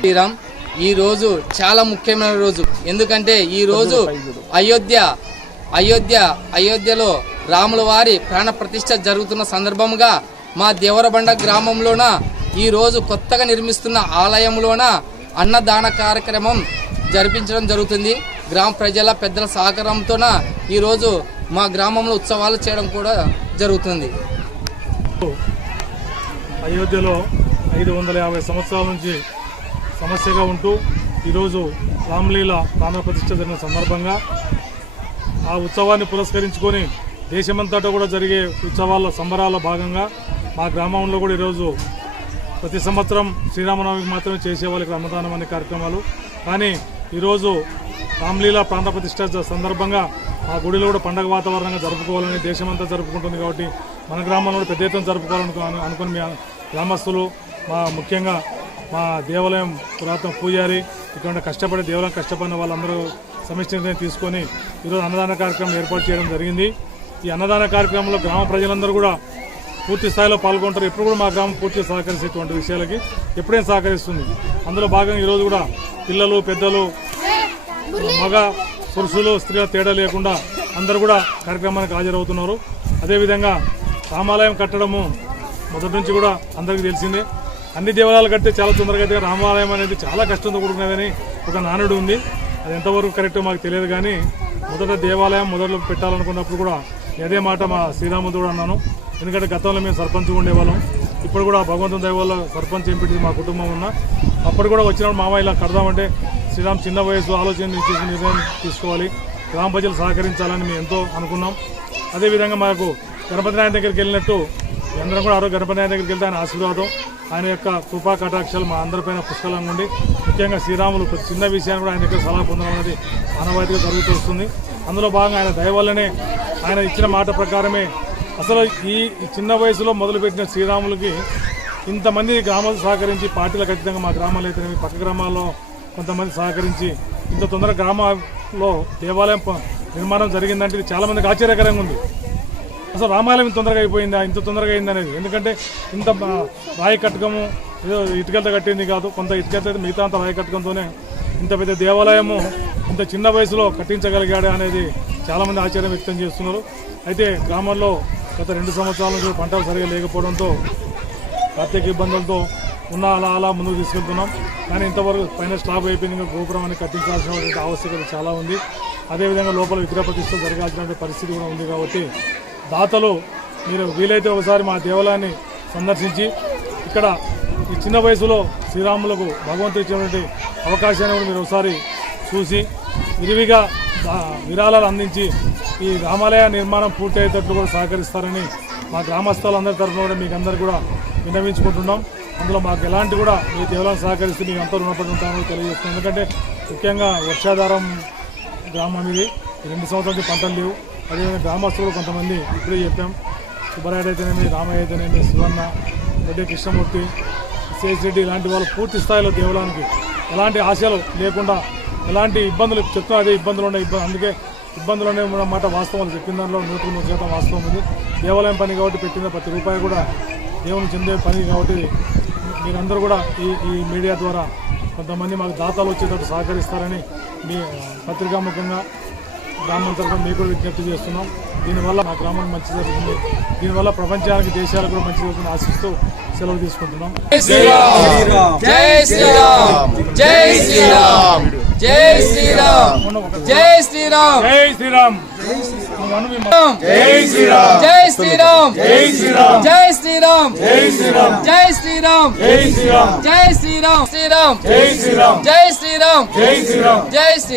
శ్రీరామ్ ఈ రోజు చాలా ముఖ్యమైన రోజు. ఎందుకంటే ఈ రోజు అయోధ్యలో రాముల వారి ప్రాణ ప్రతిష్ఠ జరుగుతున్న సందర్భంగా మా దేవరబండ గ్రామంలోన ఈ రోజు కొత్తగా నిర్మిస్తున్న ఆలయంలోన అన్నదాన కార్యక్రమం జరిపించడం జరుగుతుంది. గ్రామ ప్రజల పెద్దల సహకారంతోన ఈరోజు మా గ్రామంలో ఉత్సవాలు చేయడం కూడా జరుగుతుంది. అయోధ్యలో 550 సంవత్సరాల నుంచి సమస్యగా ఉంటూ ఈరోజు రామలీల ప్రాణ ప్రతిష్ఠ జరిగిన సందర్భంగా ఆ ఉత్సవాన్ని పురస్కరించుకొని దేశమంతటా కూడా జరిగే ఉత్సవాల సంబరాల భాగంగా మా గ్రామంలో కూడా ఈరోజు ప్రతి సంవత్సరం శ్రీరామనవమికి మాత్రమే చేసేవాళ్ళు ఇక్కడ అన్నదానం అనే కార్యక్రమాలు. కానీ ఈరోజు రామలీల ప్రాణ ప్రతిష్ఠ సందర్భంగా ఆ గుడిలో కూడా పండగ వాతావరణంగా జరుపుకోవాలని దేశమంతా జరుపుకుంటుంది. కాబట్టి మన గ్రామంలో కూడా పెద్ద ఎత్తున జరుపుకోవాలని అనుకుని మీ గ్రామస్తులు ముఖ్యంగా మా దేవాలయం పురాతన పూజారి ఇక్కడ కష్టపడే దేవాలయం కష్టపడిన వాళ్ళందరూ సమిష్టి నిర్ణయం తీసుకొని ఈరోజు అన్నదాన కార్యక్రమం ఏర్పాటు చేయడం జరిగింది. ఈ అన్నదాన కార్యక్రమంలో గ్రామ ప్రజలందరూ కూడా పూర్తి స్థాయిలో పాల్గొంటారు. ఎప్పుడు కూడా మా గ్రామం పూర్తిగా సహకరించేటువంటి విషయాలకి ఎప్పుడైనా సహకరిస్తుంది. అందులో భాగంగా ఈరోజు కూడా పిల్లలు పెద్దలు మగ పురుషులు స్త్రీల తేడా లేకుండా అందరూ కూడా కార్యక్రమానికి హాజరవుతున్నారు. అదేవిధంగా రామాలయం కట్టడము మొదటి నుంచి కూడా అందరికీ తెలిసిందే. అన్ని దేవాలయాలు కడితే చాలా తొందరగా అయితే రామాలయం అనేది చాలా కష్టంతో కూడుకున్నదని ఒక నానుడు ఉంది. అది ఎంతవరకు కరెక్టో మాకు తెలియదు. కానీ మొదట దేవాలయం మొదలు పెట్టాలనుకున్నప్పుడు కూడా అదే మాట మా శ్రీరాముడు కూడా అన్నాను. ఎందుకంటే గతంలో మేము సర్పంచ్గా ఉండేవాళ్ళం. ఇప్పుడు కూడా భగవంతుని దయ వల్ల సర్పంచ్ ఎంపీటీ మా కుటుంబం ఉన్నా అప్పుడు కూడా వచ్చినప్పుడు మామ ఇలా కడదామంటే శ్రీరామ్ చిన్న వయసు ఆలోచన చేసి నిర్ణయం తీసుకోవాలి, గ్రామ ప్రజలు సహకరించాలని మేము ఎంతో అనుకున్నాం. అదేవిధంగా మాకు గణపతి నాయన దగ్గరికి వెళ్ళినట్టు అందరం కూడా ఆ రోజు గణపతి నాయన దగ్గరికి వెళ్తే ఆయన ఆశీర్వాదం, ఆయన యొక్క కృపా కటాక్షాలు మా అందరిపైన పుష్కలంగా ఉండి, ముఖ్యంగా శ్రీరాములు ప్రతి చిన్న విషయాన్ని కూడా ఆయన దగ్గర సలహా పొందడం అనేది ఆనవాయితీగా జరుగుతూ వస్తుంది. అందులో భాగంగా ఆయన దయ వల్లనే, ఆయన ఇచ్చిన మాట ప్రకారమే అసలు ఈ చిన్న వయసులో మొదలుపెట్టిన శ్రీరాములకి ఇంతమంది గ్రామాలు సహకరించి, పార్టీలకు ఖచ్చితంగా మా గ్రామాలు అయితే పక్క గ్రామాల్లో కొంతమంది సహకరించి ఇంత తొందరగా గ్రామాల్లో దేవాలయం నిర్మాణం జరిగిందంటే ఇది చాలా మందికి ఆశ్చర్యకరంగా ఉంది. అసలు రామాలయం తొందరగా అయిపోయిందా, ఇంత తొందరగా అయింది అనేది. ఎందుకంటే ఇంత రాయి కట్టకము ఏదో ఇటుకలతో కట్టింది కాదు, కొంత ఇటుకలతో మిగతా అంత రాయి కట్టకంతోనే ఇంత పెద్ద దేవాలయము ఇంత చిన్న వయసులో కట్టించగలిగాడు అనేది చాలామంది ఆశ్చర్యం వ్యక్తం చేస్తున్నారు. అయితే గ్రామాల్లో గత 2 సంవత్సరాల నుంచి పంటలు సరిగా లేకపోవడంతో ఆర్థిక ఇబ్బందులతో అలా ముందుకు తీసుకెళ్తున్నాం. కానీ ఇంతవరకు పైన స్లాబ్ అయిపోయింది, ఇంకా గోపురం అని కట్టించాల్సిన ఆవశ్యకత చాలా ఉంది. అదేవిధంగా లోపల విగ్రహ ప్రతిష్టలు జరగాల్సిన పరిస్థితి కూడా ఉంది. కాబట్టి దాతలు మీరు వీలైతే ఒకసారి మా దేవాలయాన్ని సందర్శించి ఇక్కడ ఈ చిన్న వయసులో శ్రీరాములకు భగవంతుడు ఇచ్చినటువంటి అవకాశాన్ని కూడా మీరు ఒకసారి చూసి విరివిగా విరాళాలు అందించి ఈ రామాలయ నిర్మాణం పూర్తయ్యేటట్లు కూడా సహకరిస్తారని మా గ్రామస్తులందరి తరఫున కూడా మీకు అందరు కూడా విన్నవించుకుంటున్నాం. అందులో మాకు ఎలాంటి కూడా మీ దేవాలయం సహకరిస్తే మీకు అంతా రుణపడి ఉంటామని తెలియజేస్తున్నాం. ఎందుకంటే ముఖ్యంగా వర్షాధారం గ్రామం ఇది, 2 సంవత్సరాల నుంచి పంటలు లేవు. అదేవిధంగా గ్రామస్తులు కొంతమంది ఇప్పుడే చెప్పాం, సుబ్బరాయుడు అయితేనేమి, రామయ్య అయితేనేమి, శివన్న, రెడ్డి కృష్ణమూర్తి, శేషరెడ్డి ఇలాంటి వాళ్ళు పూర్తి స్థాయిలో దేవాలయానికి ఎలాంటి ఆశలు లేకుండా ఎలాంటి ఇబ్బందులు చెప్తా అదే ఇబ్బందులు ఉన్నాయి. అందుకే ఇబ్బందులు మాట వాస్తవాలు చెప్పిన దాంట్లో 100% వాస్తవం ఉంది. దేవాలయం పని కాబట్టి పెట్టిన ప్రతి రూపాయి కూడా దేవుని చెందే పని కాబట్టి మీరందరూ కూడా ఈ మీడియా ద్వారా కొంతమంది మాకు దాతలు వచ్చేటట్టు సహకరిస్తారని మీ పత్రికాముఖంగా గ్రామం తరఫున మీకు కూడా విజ్ఞప్తి చేస్తున్నాం. దీనివల్ల మా గ్రామం మంచి జరుగుతుంది, దీనివల్ల ప్రపంచానికి దేశాలకు కూడా మంచి జరుగుతుంది ఆశిస్తూ సెలవు తీసుకుంటున్నాం. జై శ్రీరామ్, జై శ్రీరామ్, జై శ్రీరామ్, జై శ్రీరామ్, జై శ్రీరామ్, జై శ్రీరామ్, జై శ్రీరామ్, జై శ్రీరామ్, జై శ్రీరామ్, జై శ్రీరామ్, జై శ్రీరామ్, జై శ్రీరామ్, జై శ్రీరామ్, జై శ్రీరామ్, జై శ్రీరామ్, శ్రీరామ్, జై శ్రీరామ్, జై శ్రీరామ్, జై శ్రీరామ్, జై శ్రీరామ్.